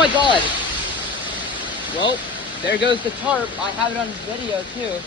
my god! Well, there goes the tarp. I have it on video too.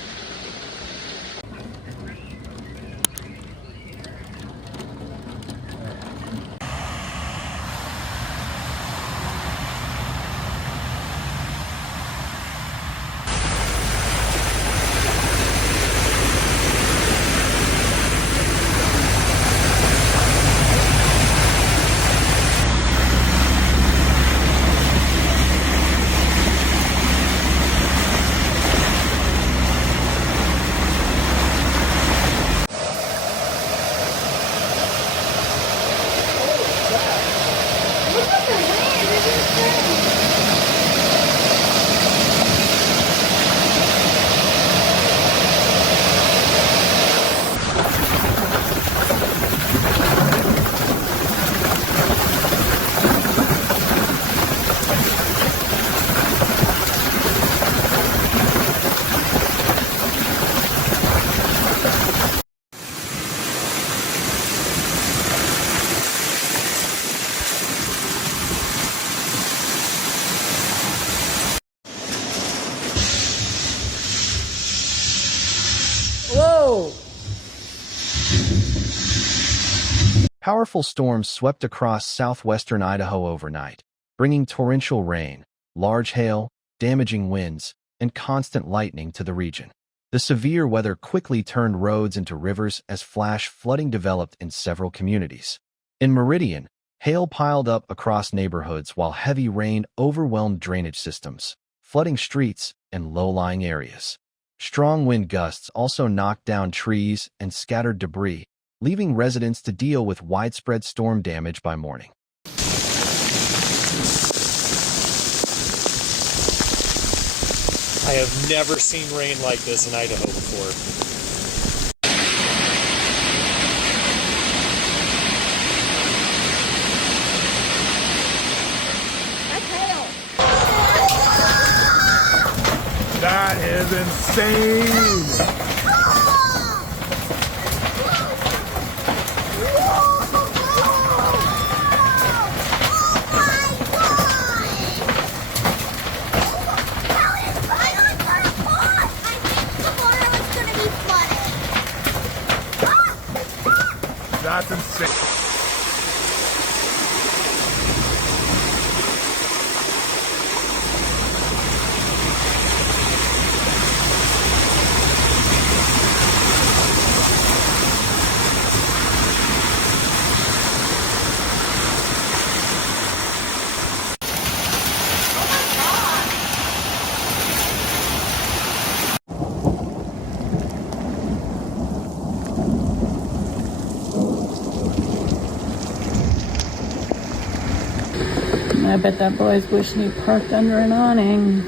Powerful storms swept across southwestern Idaho overnight, bringing torrential rain, large hail, damaging winds, and constant lightning to the region. The severe weather quickly turned roads into rivers as flash flooding developed in several communities. In Meridian, hail piled up across neighborhoods while heavy rain overwhelmed drainage systems, flooding streets and low-lying areas. Strong wind gusts also knocked down trees and scattered debris, leaving residents to deal with widespread storm damage by morning. I have never seen rain like this in Idaho before. That's hail. That is insane! That's insane. I bet that boy's wishing he parked under an awning.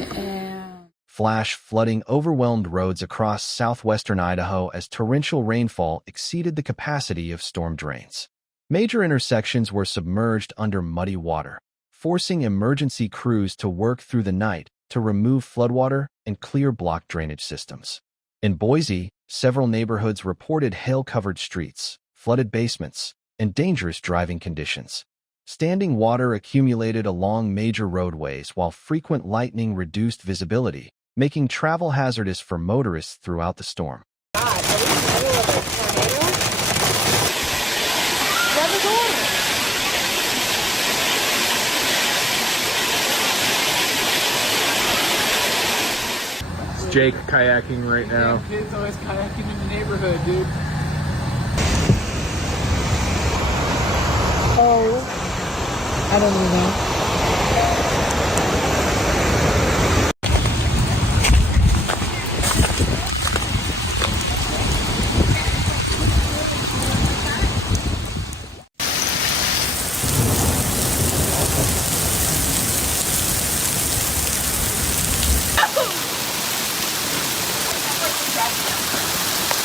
Yeah. Flash flooding overwhelmed roads across southwestern Idaho as torrential rainfall exceeded the capacity of storm drains. Major intersections were submerged under muddy water, forcing emergency crews to work through the night to remove floodwater and clear blocked drainage systems. In Boise, several neighborhoods reported hail-covered streets, flooded basements, and dangerous driving conditions. Standing water accumulated along major roadways while frequent lightning reduced visibility, making travel hazardous for motorists throughout the storm. God, are we in the middle of a tornado? Grab the door. It's Jake kayaking right now. Damn kids always kayaking in the neighborhood, dude. Oh. I don't even know.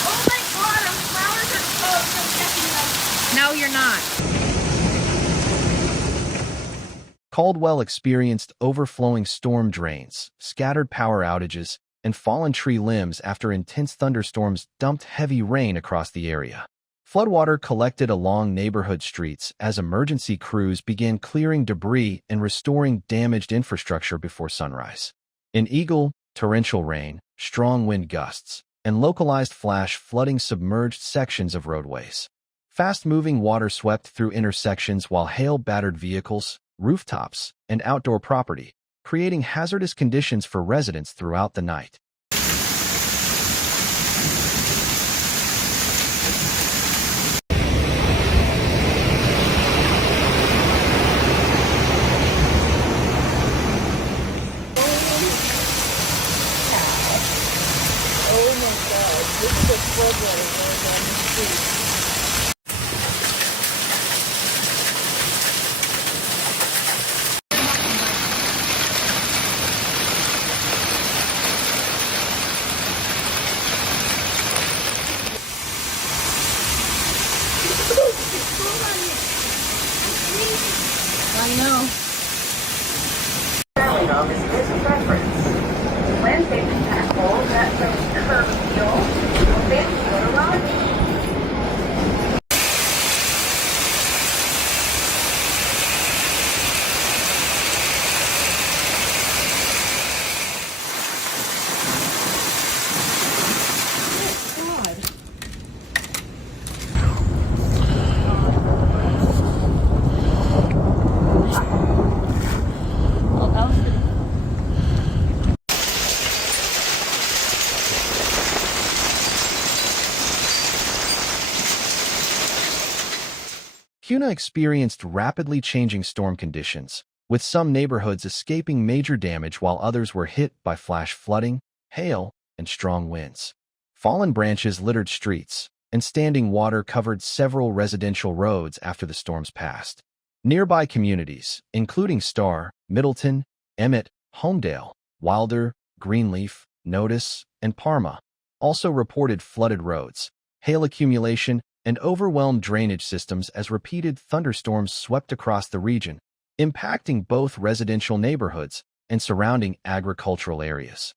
Oh my god, our flowers are closed. I'm checking them. No, you're not. Caldwell experienced overflowing storm drains, scattered power outages, and fallen tree limbs after intense thunderstorms dumped heavy rain across the area. Floodwater collected along neighborhood streets as emergency crews began clearing debris and restoring damaged infrastructure before sunrise. In Eagle, torrential rain, strong wind gusts, and localized flash flooding submerged sections of roadways. Fast-moving water swept through intersections while hail battered vehicles, rooftops, and outdoor property, creating hazardous conditions for residents throughout the night. Oh my god, this is a floodwater going down the street. I know. Landscaping tackle that from curb appeal will then go to Roger. Kuna experienced rapidly changing storm conditions, with some neighborhoods escaping major damage while others were hit by flash flooding, hail, and strong winds. Fallen branches littered streets, and standing water covered several residential roads after the storms passed. Nearby communities, including Star, Middleton, Emmett, Homedale, Wilder, Greenleaf, Notus, and Parma, also reported flooded roads, hail accumulation, and overwhelmed drainage systems as repeated thunderstorms swept across the region, impacting both residential neighborhoods and surrounding agricultural areas.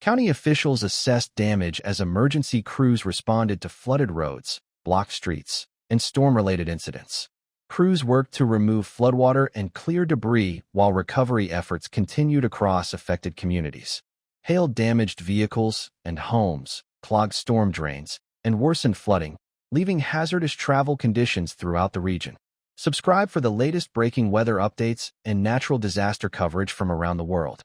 County officials assessed damage as emergency crews responded to flooded roads, blocked streets, and storm-related incidents. Crews worked to remove floodwater and clear debris while recovery efforts continued across affected communities. Hail damaged vehicles and homes, clogged storm drains, and worsened flooding, leaving hazardous travel conditions throughout the region. Subscribe for the latest breaking weather updates and natural disaster coverage from around the world.